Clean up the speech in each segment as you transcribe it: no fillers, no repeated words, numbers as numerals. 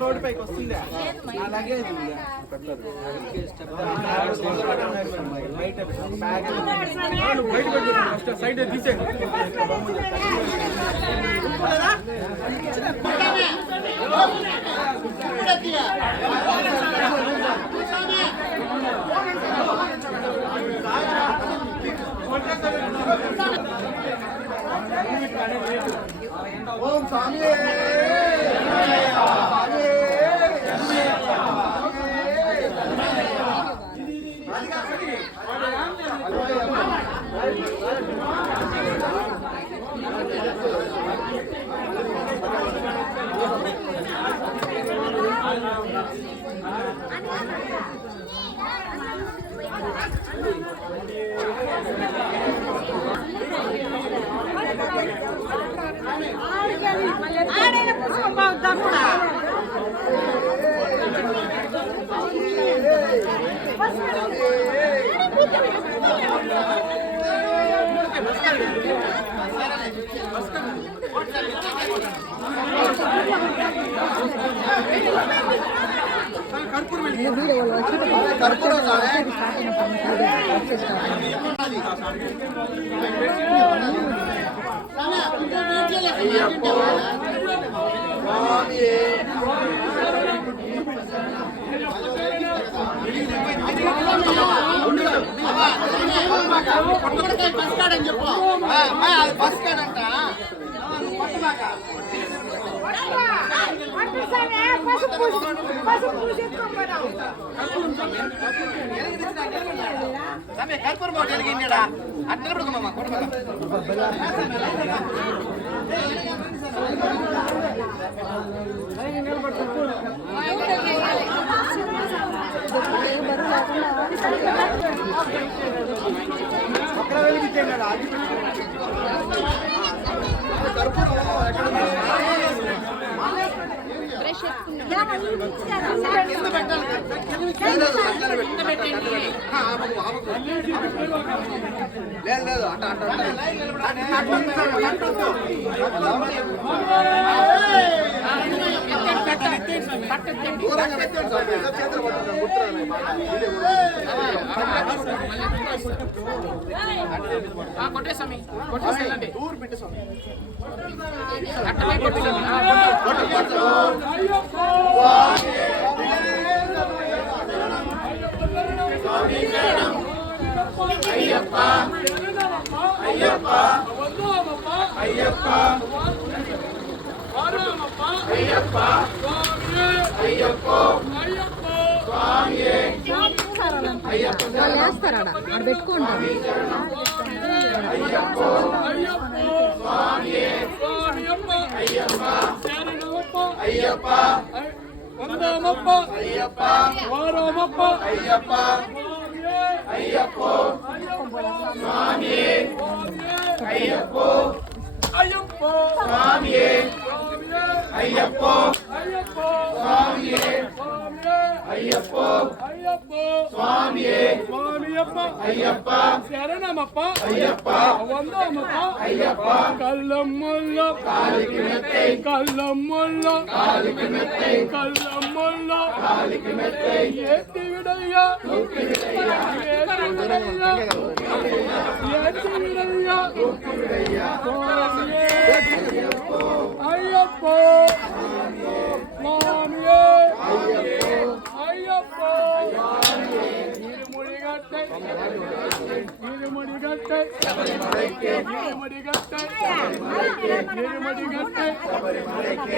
road పైకి వస్తుంది అలాగే సైడ్ తీసే ఓం స్వామి బస్ కార్డ్ అని చెప్పు బస్ కార్డ్ అంట కర్పూరం బాగా జరిగిందా అట్లా కొడుకోమమ్మా అక్కడ వెలిగించాడు లేదు కొట్టేసామి కొట్టేసానండి దూరు పెట్టు స్వామి అయ్యప్ప అయ్యప్ప అయ్యప్ప అయ్యప్ప అయ్యప్ప వేస్తారా పెట్టుకోండి అయ్యప్ప వందమప్ప అయ్యప్ప వారమప్ప అయ్యప్ప అయ్యప్ప స్వామి అయ్యప్ప అయ్యప్ప స్వామి అయ్యప్ప స్వామి అయ్యప్ప స్వామి అయ్యప్ప శరణమప్ప అయ్యప్ప వందమప్ప అయ్యప్ప కల్లమ్ముల్ల కాలికి మెత్తై కల్లమ్ముల్ల కాలికి మెత్తై కల్లమ్ముల్ల కాలికి మెత్తై ఏటి విడయ్యా దుక్కి విడయ్యా ఏటి విడయ్యా ఏటి విడయ్యా దుక్కి విడయ్యా అయ్యప్ప స్వామి అయ్యప్ప இருமுடிகட்டை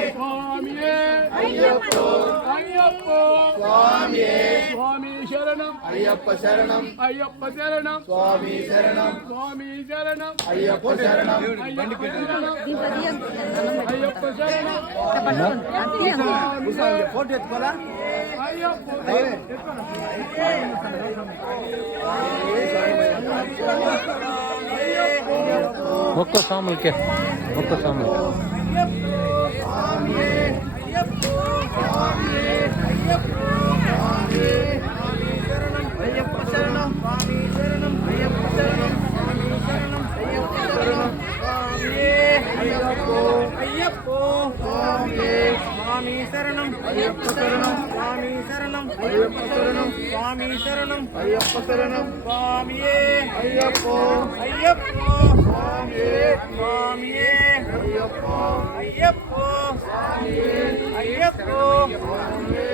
சுவாமியே ஐயப்போ ஐயப்போ சுவாமியே சுவாமி சரணம் ஐயப்ப சரணம் ஐயப்ப சரணம் சுவாமி சரணம் சுவாமி சரணம் ஐயப்ப சரணம் ஐயப்ப சரணம் ஐயப்ப சரணம் போட்டோ எடுத்துக்கோடா ஐயப்ப ఒక్క సాములకే ఒక్క సాములు అయ్యప్ప శరణం స్వామి శరణం అయ్యప్ప శరణం స్వామి శరణం అయ్యప్ప శరణం స్వామి అయ్యప్ప అయ్యప్ప స్వామి స్వామి శరణం சரணம் சுவாமியே ஐயப்போ ஐயப்போ சுவாமியே சுவாமியே ஐயப்போ ஐயப்போ சுவாமியே ஐயப்போ சுவாமியே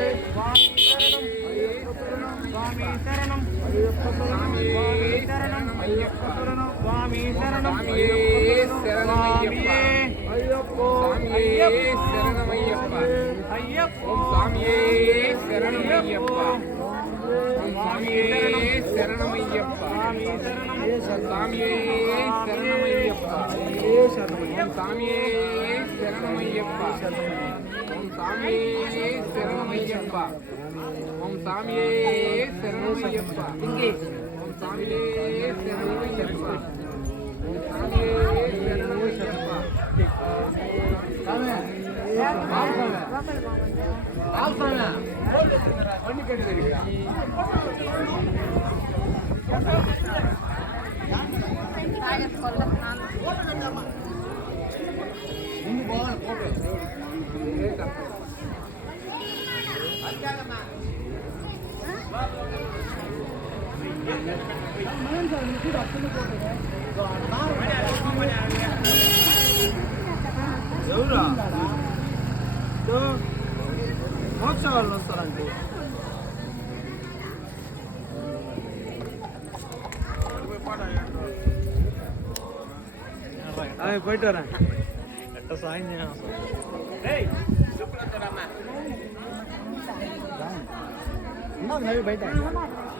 சுவாமி சரணம் சுவாமி சரணம் ஐயப்ப சரணம் சுவாமி சரணம் சுவாமியே ஐயப்போ ஐயப்போ சரணம் ஐயப்ப ஐயப்போ சுவாமியே சரணம் ஐயப்ப சுவாமியே சரணம் ஐயப்ப சுவாமி சரணம் சுவாமியே சரணம் ஐயப்ப சுவாமியே சரணம் ஐயப்ப சாமியே சரணமையப்பா ஓம் சாமியே சரணமையப்பா இங்கே ஓம் சாமியே சரணமையப்பா ஓம் சாமியே சரணமையப்பா பண்ணி கேட்டு ఎవరా మోక్షాలు వస్తారండి పోయిట్ வரேன் எட்ட சாய்ந்தேன் என்ன போயிட்டேன்